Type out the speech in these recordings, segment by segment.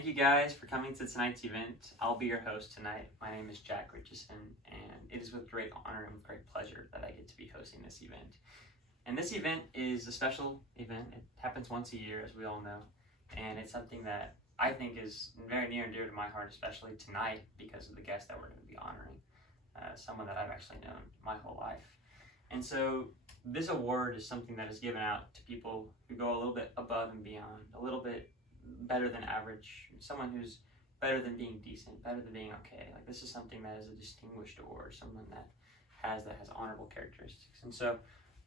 Thank you guys for coming to tonight's event. I'll be your host tonight. My name is Jack Richardson, and it is with great honor and with great pleasure that I get to be hosting this event. And this event is a special event. It happens once a year, as we all know, and it's something that I think is very near and dear to my heart, especially tonight because of the guest that we're going to be honoring, someone that I've actually known my whole life. And so this award is something that is given out to people who go a little bit above and beyond, a little bit better than average, someone who's better than being decent, better than being okay. Like, this is something that is a distinguished award, someone that has honorable characteristics. And so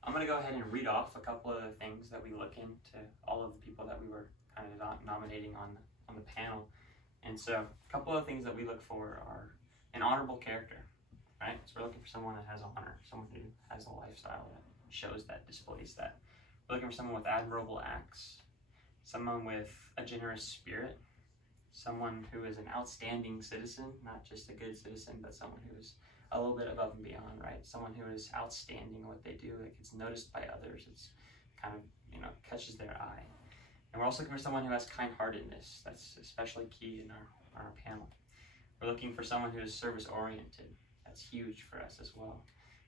I'm going to go ahead and read off a couple of the things that we look into, all of the people that we were kind of nominating on the panel. And so a couple of things that we look for are an honorable character, right? So we're looking for someone that has honor, someone who has a lifestyle that shows that, displays that. We're looking for someone with admirable acts, someone with a generous spirit, someone who is an outstanding citizen, not just a good citizen, but someone who is a little bit above and beyond, right? Someone who is outstanding in what they do, that gets noticed by others. It's kind of, catches their eye. And we're also looking for someone who has kind-heartedness. That's especially key in our panel. We're looking for someone who is service-oriented. That's huge for us as well.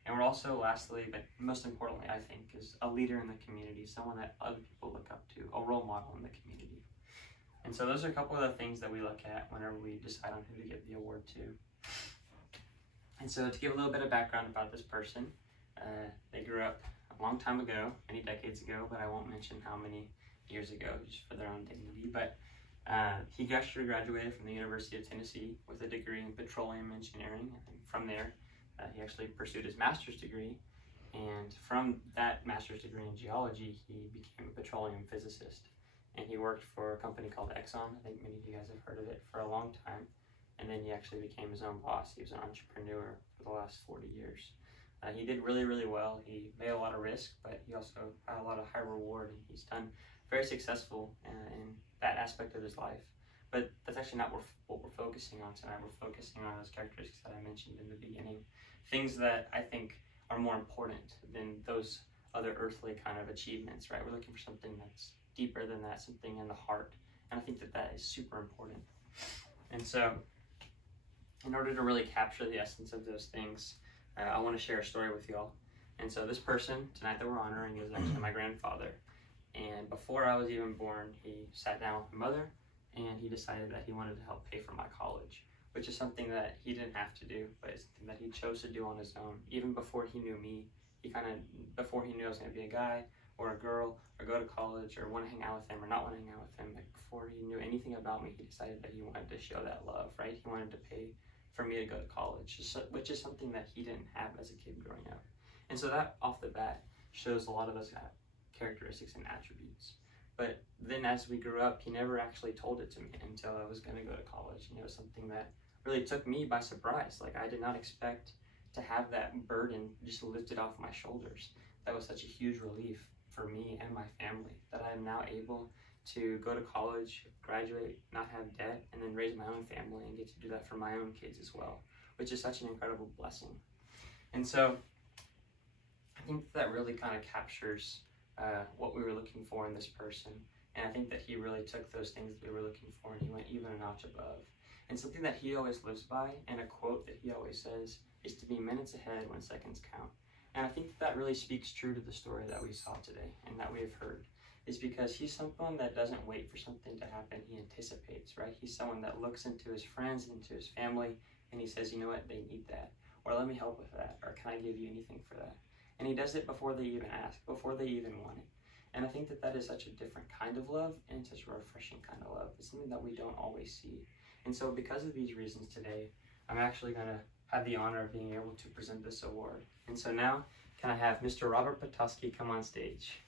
And we're also, lastly, but most importantly, I think, is a leader in the community, someone that other people look up to, a role model in the community. And so those are a couple of the things that we look at whenever we decide on who to give the award to. And so to give a little bit of background about this person, they grew up a long time ago, many decades ago, but I won't mention how many years ago, just for their own dignity. But he actually graduated from the University of Tennessee with a degree in petroleum engineering. And from there, he actually pursued his master's degree, and from that master's degree in geology, he became a petroleum physicist. And he worked for a company called Exxon. I think many of you guys have heard of it, for a long time. And then he actually became his own boss. He was an entrepreneur for the last 40 years. He did really, really well. He made a lot of risk, but he also had a lot of high reward, and he's done very successful in that aspect of his life. But that's actually not what we're focusing on tonight. We're focusing on those characteristics that I mentioned in the beginning, things that I think are more important than those other earthly kind of achievements, right? We're looking for something that's deeper than that, something in the heart. And I think that is super important. And so in order to really capture the essence of those things, I want to share a story with y'all. And so this person tonight that we're honoring is actually my grandfather. And before I was even born, he sat down with my mother and he decided that he wanted to help pay for my college, which is something that he didn't have to do, but it's something that he chose to do on his own. Even before he knew me, before he knew I was going to be a guy or a girl or go to college or want to hang out with him or not want to hang out with him, like before he knew anything about me, he decided that he wanted to show that love, right? He wanted to pay for me to go to college, which is something that he didn't have as a kid growing up. And so that off the bat shows a lot of those characteristics and attributes. But then as we grew up, he never actually told it to me until I was going to go to college. And it was something that really took me by surprise. Like, I did not expect to have that burden just lifted off my shoulders. That was such a huge relief for me and my family, that I am now able to go to college, graduate, not have debt, and then raise my own family and get to do that for my own kids as well, which is such an incredible blessing. And so I think that really kind of captures what we were looking for in this person. And I think that he really took those things that we were looking for and he went even a notch above. And something that he always lives by, and a quote that he always says, is to be minutes ahead when seconds count. And I think that really speaks true to the story that we saw today and that we have heard, is because he's someone that doesn't wait for something to happen, he anticipates, right? He's someone that looks into his friends, into his family, and he says, you know what, they need that, or let me help with that, or can I give you anything for that? And he does it before they even ask, before they even want it. And I think that is such a different kind of love, and such a refreshing kind of love. It's something that we don't always see. And so because of these reasons today, I'm actually going to have the honor of being able to present this award. And so now, can I have Mr. Robert Potosky come on stage?